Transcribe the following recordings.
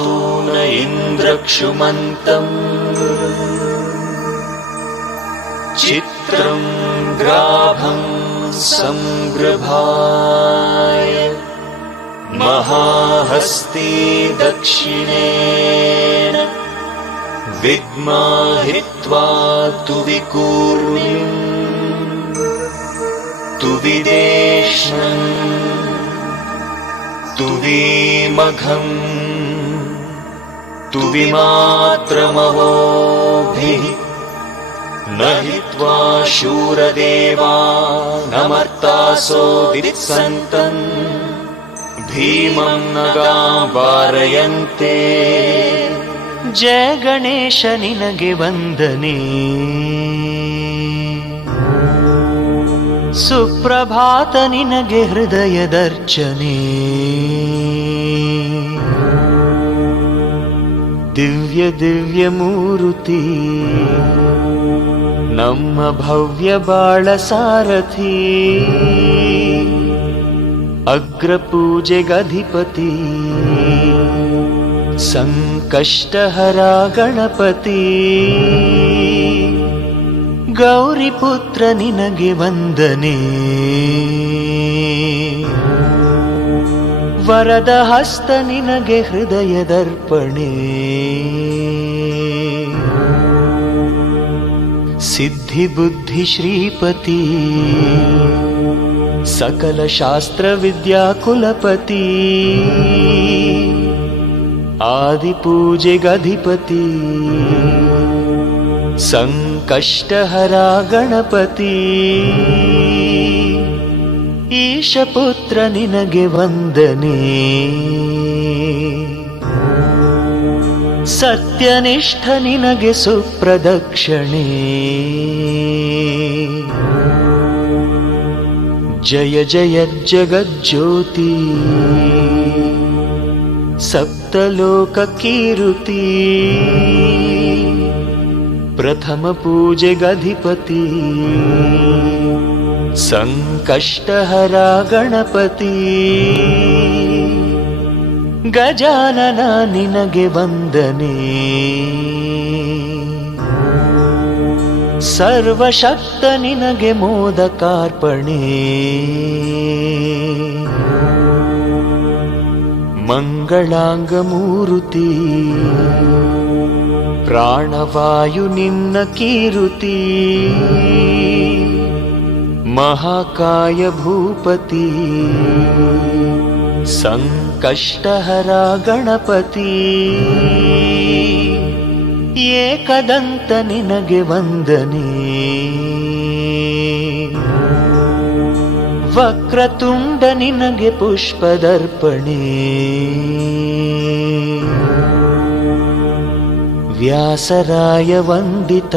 न इन्द्रक्षुमन्तम् चित्रं ग्राभं सङ्गृभाय महाहस्ती दक्षिणेन विद्माहित्वा तु विकूर्मिम् तु विदेष्णम् तु विमघम् तु विमात्रमवोभिः न हि त्वा शूरदेवा नमर्तासो दित्सन्तम् भीमम् नगा वारयन्ते जय गणेश निनगे वन्दने। सुप्रभातनिन गे हृदयदर्चने ದಿವ್ಯ ದಿವ್ಯ ಮೂರುತಿ. ನಮ್ಮ ಭವ್ಯ ಬಾಳ ಸಾರಥಿ. ಅಗ್ರಪೂಜೆಗಧಿಪತಿ ಸಂಕಷ್ಟಹರ ಗಣಪತಿ. ಗೌರಿಪುತ್ರ ನಿನಗೆ ವಂದನೆ. ವರದ ಹಸ್ತ ನಿನಗೆ ಹೃದಯದರ್ಪಣೆ ಸಿದ್ಧಿ ಬುದ್ಧಿ ಶ್ರೀಪತಿ ಸಕಲ ಶಾಸ್ತ್ರ ವಿದ್ಯಾ ಕುಲಪತಿ ಆದಿಪೂಜೆಗಧಿಪತಿ ಸಂಕಷ್ಟಹರ ಗಣಪತಿ. ಈಶಪುತ್ರ ನಿನಗೆ ವಂದನೆ. ಸತ್ಯನಿಷ್ಠ ನಿನಗೆ ಸುಪ್ರದಕ್ಷಿಣೆ. ಜಯ ಜಯ ಜಗಜ್ಯೋತಿ. ಸಪ್ತಲೋಕ ಕೀರುತಿ. ಪ್ರಥಮ ಪೂಜೆಗಧಿಪತಿ ಸಂಕಷ್ಟಹರ ಗಣಪತಿ ಗಜಾನನ ನಿನಗೆ ವಂದನೆ. ಸರ್ವಶಕ್ತ ನಿನಗೆ ಮೋದಕಾರ್ಪಣೆ. ಮಂಗಳಾಂಗಮೂರುತಿ ಪ್ರಾಣವಾಯು ನಿನ್ನ ಕೀರುತಿ. ಮಹಾಕಾಯ ಭೂಪತಿ ಸಂಕಷ್ಟಹರ ಗಣಪತಿ ಏಕದಂತ ನಿನಗೆ ವಂದನೆ. ವಕ್ರತುಂಡ ನಿನಗೆ ಪುಷ್ಪದರ್ಪಣೆ. ವ್ಯಾಸರಾಯ ವಂದಿತ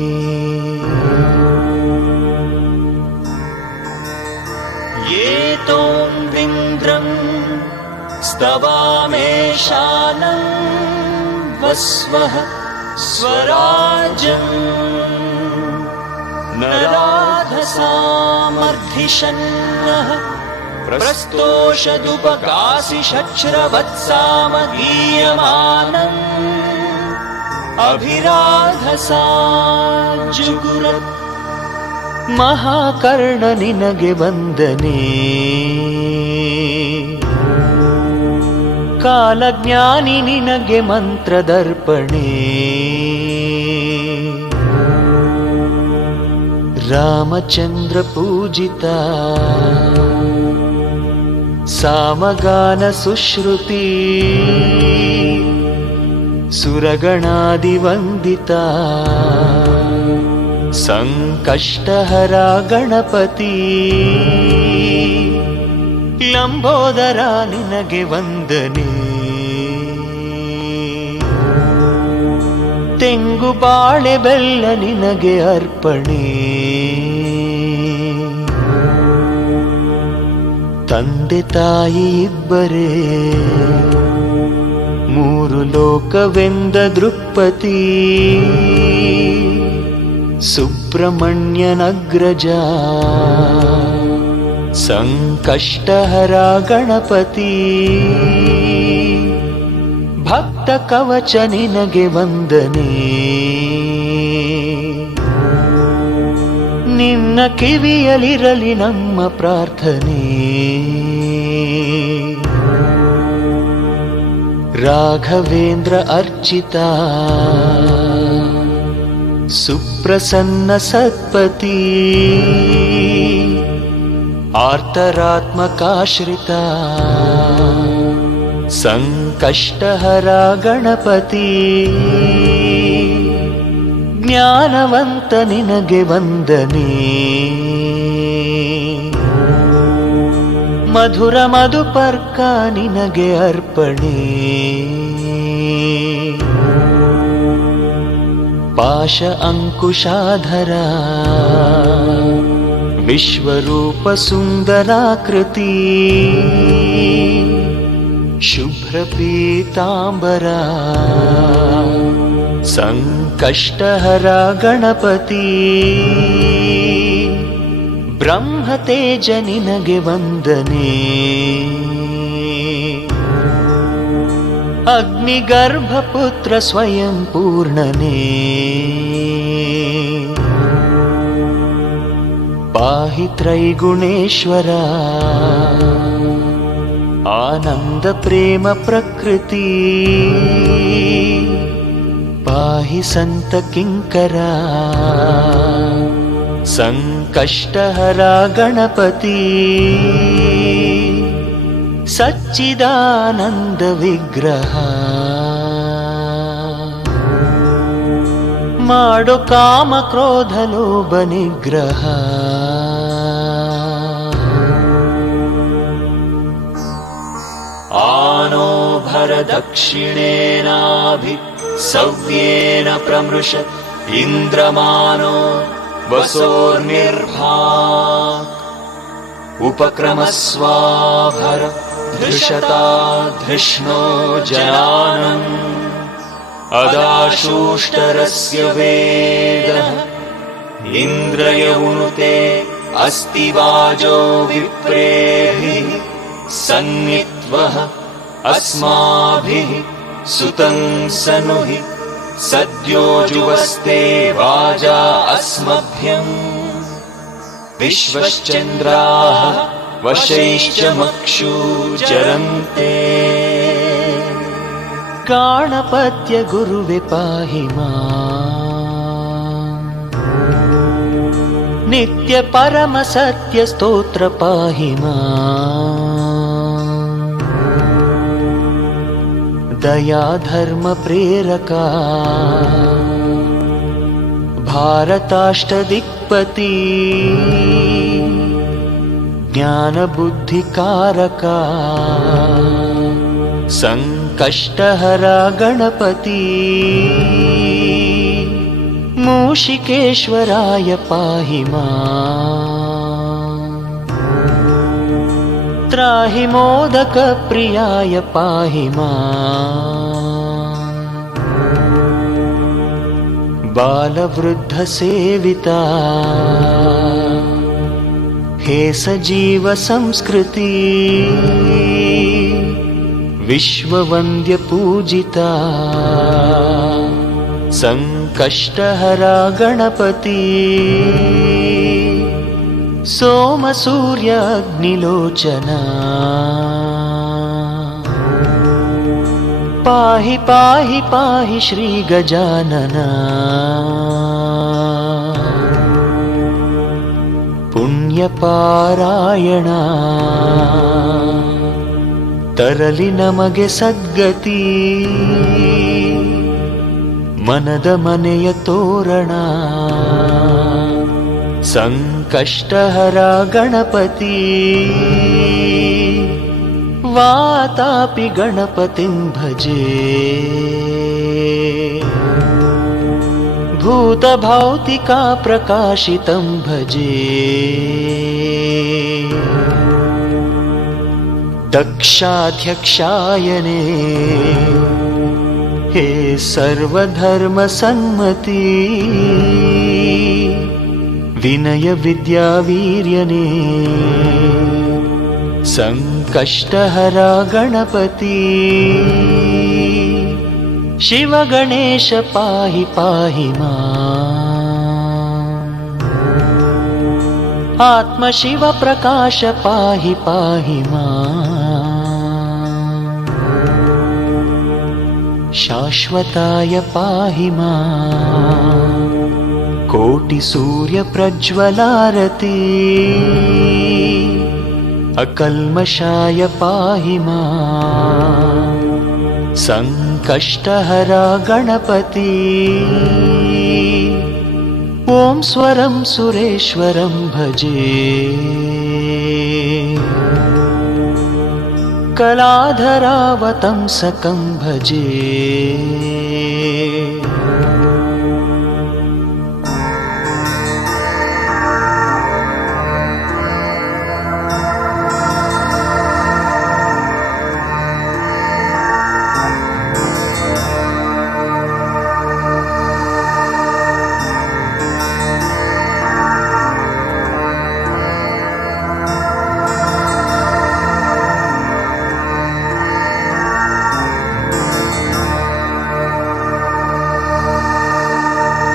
वस्वः स्वराज्यम् न राधसामर्थिषन्न प्रस्तोषदुपकासिश्रवत्सामधीयमान अभिराधसा महाकर्णनि न वन्दने ಕಾಲಜ್ಞಾನಿ ನಿನಗೆ ಮಂತ್ರದರ್ಪಣೆ ರಾಮಚಂದ್ರ ಪೂಜಿತ. ಸಾಮಗಾನ ಸುಶ್ರುತಿ. ಸುರಗಣಾದಿ ವಂದಿತ. ಸಂಕಷ್ಟಹರ ಗಣಪತಿ. ಲಂಬೋದರ ನಿನಗೆ ವಂದನೆ. ತೆಂಗು ಬಾಳೆ ಬೆಲ್ಲ ನಿನಗೆ ಅರ್ಪಣೆ. ತಂದೆ ತಾಯಿ ಇಬ್ಬರೇ, ಮೂರು ಲೋಕವೆಂದ ದೃಪತಿ. ಸುಬ್ರಹ್ಮಣ್ಯನಗ್ರಜ ಸಂಕಷ್ಟಹರ ಗಣಪತಿ ಭಕ್ತ ಕವಚ ನಿನಗೆ ವಂದನೆ. ನಿನ್ನ ಕಿವಿಯಲಿರಲಿ ನಮ್ಮ ಪ್ರಾರ್ಥನೆ. ರಾಘವೇಂದ್ರ ಅರ್ಚಿತ. ಸುಪ್ರಸನ್ನ ಸತ್ಪತಿ. ಆರ್ತರಾತ್ಮಕಾಶ್ರಿತ. ಸಂಕಷ್ಟಹರ ಗಣಪತಿ ಜ್ಞಾನವಂತ ನಿನಗೆ ವಂದನೆ. ಮಧುರ ಮಧುಪರ್ಕ ನಿನಗೆ ಅರ್ಪಣೆ. ಪಾಶ ಅಂಕುಶಾಧರ. ವಿಶ್ವರೂಪ ಸುಂದರಾಕೃತಿ. ಶುಭ್ರ ಪೀತಾಂಬರ ಸಂಕಷ್ಟಹರ ಗಣಪತಿ. ಬ್ರಹ್ಮತೇಜ ನಗೆ ವಂದನೆ. ಅಗ್ನಿಗರ್ಭಪುತ್ರ ಸ್ವಯಂ ಪೂರ್ಣನೇ ಪಾಹಿ ತ್ರೈಗುಣೇಶ್ವರ ಆನಂದ ಪ್ರೇಮ ಪ್ರಕೃತಿ ಮಾಡು ಕಾಮ ಕ್ರೋಧ ಲೋಭ ನಿಗ್ರಹ आनो भर दक्षिणेनाभि सव्येन प्रमृश इन्द्रमानो वसोर्निर्भा उपक्रमस्वाभर धृषता धृष्णो जनानम् अदाशोष्टरस्य वेदः। इन्द्रयुनुते अस्ति वाजो विप्रेभिः। सन्नित्वः अस्माभिः सुतं सनुहि। सद्योजुवस्ते वाजा अस्मभ्यम्। विश्वश्चन्द्राः वशैश्च मक्षू चरन्ते गणपत्य गुरुवे पाहि मा नित्यपरमसत्यस्तोत्र पाहि मा दया धर्मप्रेरका भारताष्टदिक्पती ज्ञानबुद्धिकारका सङ्कष्टहरा गणपती मूषिकेश्वराय पाहि मा त्राहि मोदकप्रियाय पाहि मा बालवृद्धसेविता। हे सजीवसंस्कृती। विश्ववन्द्यपूजिता सङ्कष्टहरा गणपति सोमसूर्य अग्निलोचना पाहि पाहि पाहि श्रीगजानन पुण्यपारायण ತರಲಿ ನಮಗೆ ಸದ್ಗತಿ ಮನದ ಮನೆಯ ತೋರಣ ಸಂಕಷ್ಟಹರ ಗಣಪತಿ ವಾತಾಪಿ ಗಣಪತಿಂ ಭಜೆ भूतभौतिका प्रकाशितं भजे दक्षाध्यक्षायने। हे सर्वधर्मसन्मति विनयविद्यावीर्यने सङ्कष्टहरा गणपति शिवगणेश पाहि पाहि मा आत्मशिवप्रकाश पाहि पाहि मा शाश्वताय पाहि मा कोटिसूर्यप्रज्वलारती अकल्मषाय पाहि मा सङ्कष्टहरा गणपति ॐ स्वरं सुरेश्वरं भजे। कलाधरावतं सकं भजे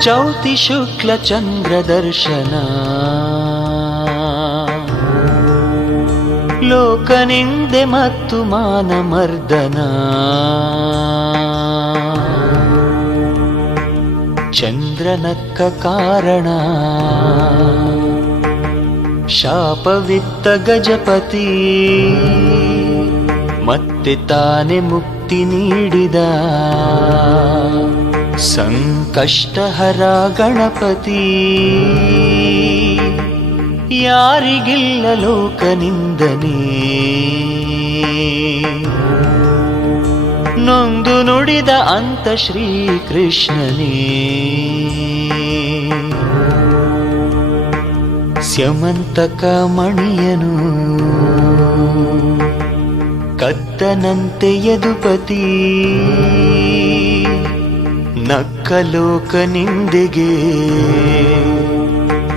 ಚೌತಿ ಶುಕ್ಲ ಚಂದ್ರ ದರ್ಶನ. ಲೋಕನಿಂದೆ ಮತ್ತು ಮಾನಮರ್ದನ ಚಂದ್ರನಕ್ಕ ಕಾರಣ. ಶಾಪವಿತ್ತ ಗಜಪತಿ. ಮತ್ತೆ ತಾನೆ ಮುಕ್ತಿ ನೀಡಿದ. ಸಂಕಷ್ಟಹರ ಗಣಪತಿ ಯಾರಿಗಿಲ್ಲ ಲೋಕನಿಂದನೇ. ನೊಂದು ನುಡಿದ ಅಂತ ಶ್ರೀಕೃಷ್ಣನೇ. ಸ್ಯಮಂತಕ ಮಣಿಯನು. ಕತ್ತನಂತೆ ಯದುಪತಿ. ನಕ್ಕಲೋಕ ನಿಂದೆಗೆ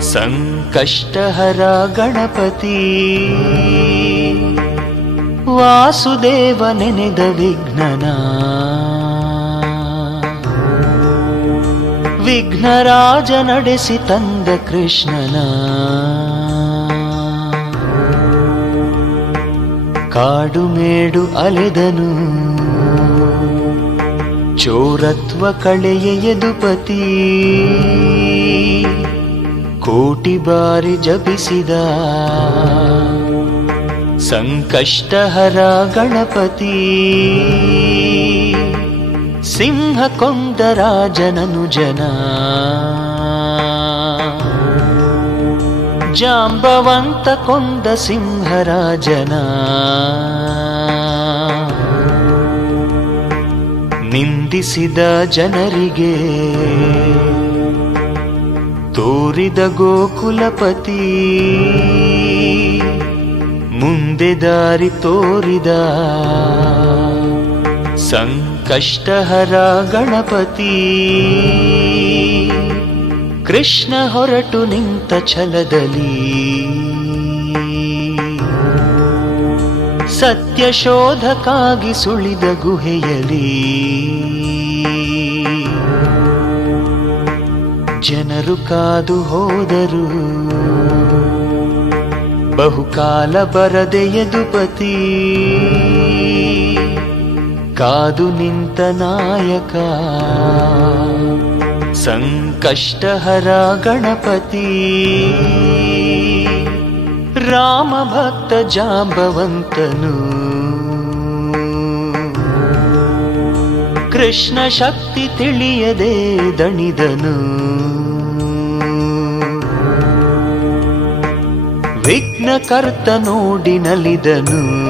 ಸಂಕಷ್ಟಹರ ಗಣಪತಿ. ವಾಸುದೇವ ನೆನೆದ ವಿಘ್ನನ. ವಿಘ್ನರಾಜ ನಡೆಸಿ ತಂದ ಕೃಷ್ಣನ. ಕಾಡು ಮೇಡು ಅಲೆದನು. ಚೋರತ್ವ ಕಳೆಯ ಯದುಪತಿ. ಕೋಟಿ ಬಾರಿ ಜಪಿಸಿದ ಸಂಕಷ್ಟಹರ ಗಣಪತಿ ಸಿಂಹ ಕೊಂದ ರಾಜನನು ಜನ. ಜಾಂಬವಂತ ಕೊಂದ ಸಿಂಹರಾಜನ ನಿಂದಿಸಿದ ಜನರಿಗೆ ತೋರಿದ ಗೋಕುಲಪತಿ ಮುಂದೆ ದಾರಿ ತೋರಿದ ಸಂಕಷ್ಟಹರ ಗಣಪತಿ. ಕೃಷ್ಣ ಹೊರಟು ನಿಂತ ಛಲದಲ್ಲಿ ಸತ್ಯ ಶೋಧಕ್ಕಾಗಿ ಸುಳಿದ ಗುಹೆಯಲಿ. ಜನರು ಕಾದು ಹೋದರು. ಬಹುಕಾಲ ಬರದೆಯದು ಪತಿ ಕಾದು ನಿಂತ ನಾಯಕ. ಸಂಕಷ್ಟಹರ ಗಣಪತಿ. ರಾಮ ಭಕ್ತ ಜಾಂಬವಂತನು. ಕೃಷ್ಣ ಶಕ್ತಿ ತಿಳಿಯದೆ ದಣಿದನು. ವಿಘ್ನಕರ್ತ ನೋಡಿ ನಲಿದನು.